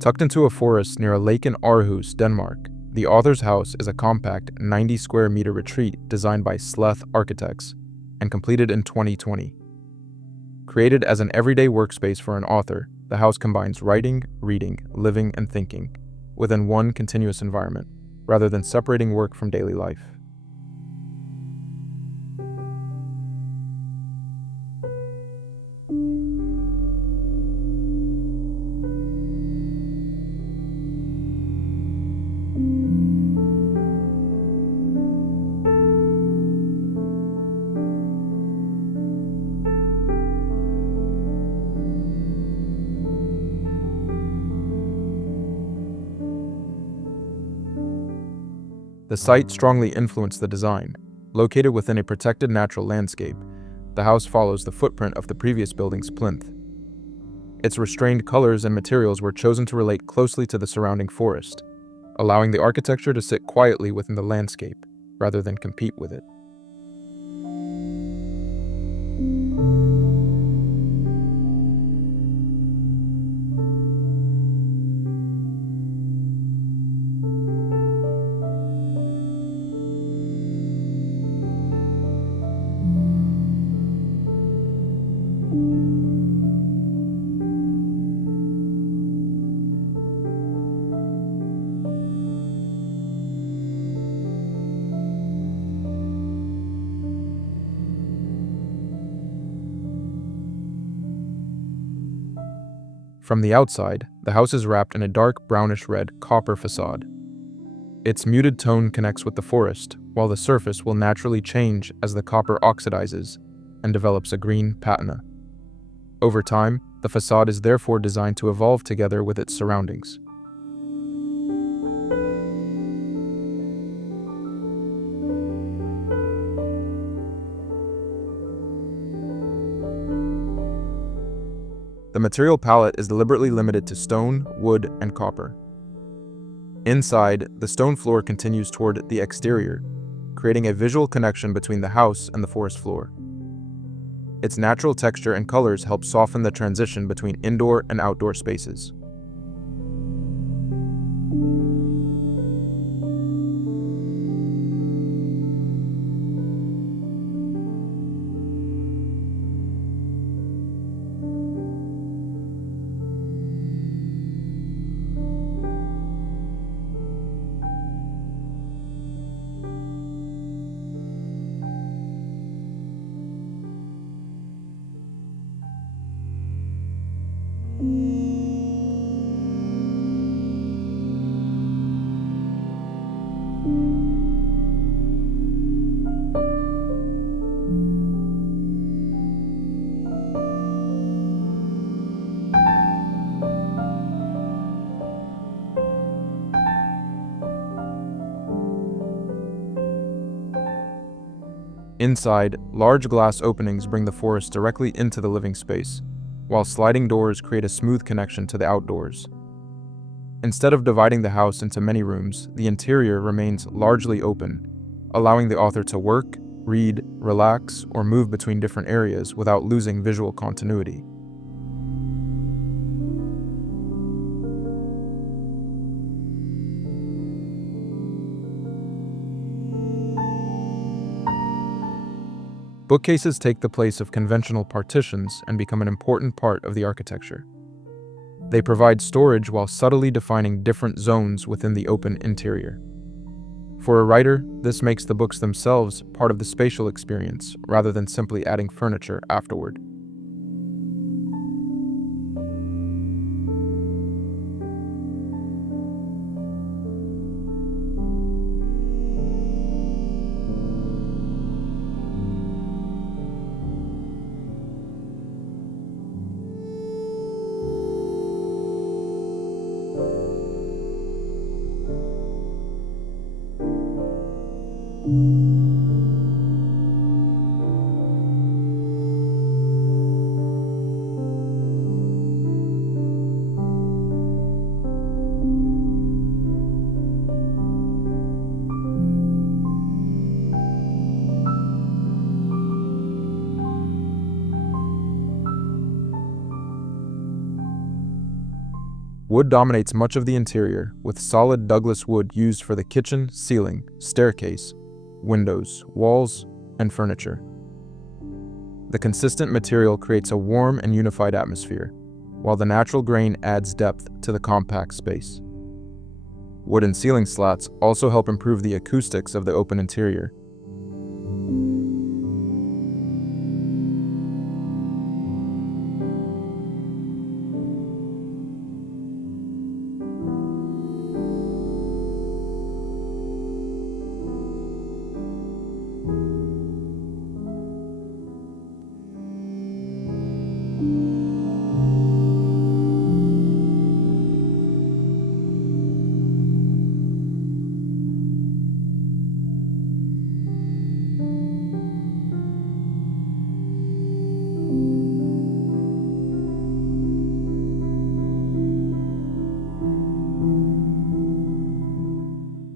Tucked into a forest near a lake in Aarhus, Denmark, the author's house is a compact 90 square meter retreat designed by SLETH architects and completed in 2020. Created as an everyday workspace for an author, the house combines writing, reading, living, and thinking within one continuous environment, rather than separating work from daily life. The site strongly influenced the design. Located within a protected natural landscape, the house follows the footprint of the previous building's plinth. Its restrained colors and materials were chosen to relate closely to the surrounding forest, allowing the architecture to sit quietly within the landscape, rather than compete with it. From the outside, the house is wrapped in a dark brownish-red copper facade. Its muted tone connects with the forest, while the surface will naturally change as the copper oxidizes and develops a green patina. Over time, the facade is therefore designed to evolve together with its surroundings. The material palette is deliberately limited to stone, wood, and copper. Inside, the stone floor continues toward the exterior, creating a visual connection between the house and the forest floor. Its natural texture and colors help soften the transition between indoor and outdoor spaces. Inside, large glass openings bring the forest directly into the living space, while sliding doors create a smooth connection to the outdoors. Instead of dividing the house into many rooms, the interior remains largely open, allowing the author to work, read, relax, or move between different areas without losing visual continuity. Bookcases take the place of conventional partitions and become an important part of the architecture. They provide storage while subtly defining different zones within the open interior. For a writer, this makes the books themselves part of the spatial experience rather than simply adding furniture afterward. Wood dominates much of the interior, with solid Douglas wood used for the kitchen, ceiling, staircase, windows, walls, and furniture. The consistent material creates a warm and unified atmosphere, while the natural grain adds depth to the compact space. Wooden ceiling slats also help improve the acoustics of the open interior.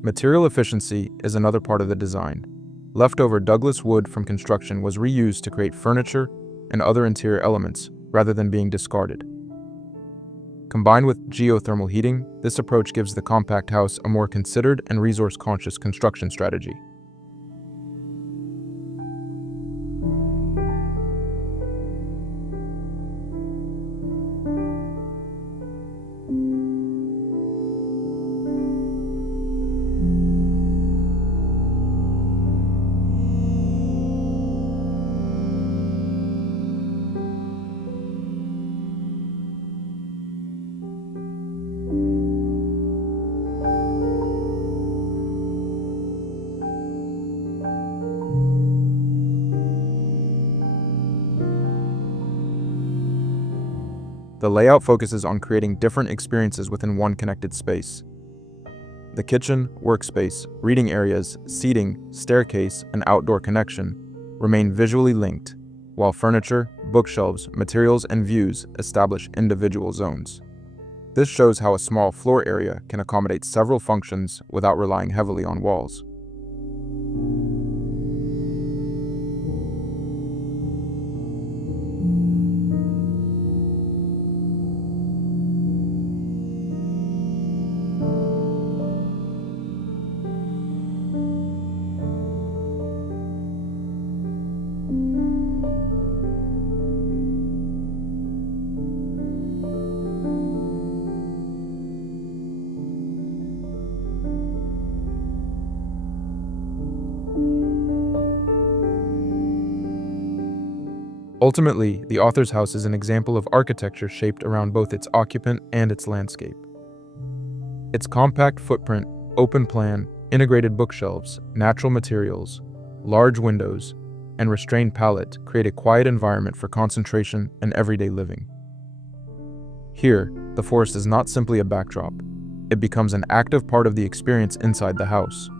Material efficiency is another part of the design. Leftover Douglas wood from construction was reused to create furniture and other interior elements rather than being discarded. Combined with geothermal heating, this approach gives the compact house a more considered and resource-conscious construction strategy. The layout focuses on creating different experiences within one connected space. The kitchen, workspace, reading areas, seating, staircase, and outdoor connection remain visually linked, while furniture, bookshelves, materials, and views establish individual zones. This shows how a small floor area can accommodate several functions without relying heavily on walls. Ultimately, the author's house is an example of architecture shaped around both its occupant and its landscape. Its compact footprint, open plan, integrated bookshelves, natural materials, large windows, and restrained palette create a quiet environment for concentration and everyday living. Here, the forest is not simply a backdrop. It becomes an active part of the experience inside the house.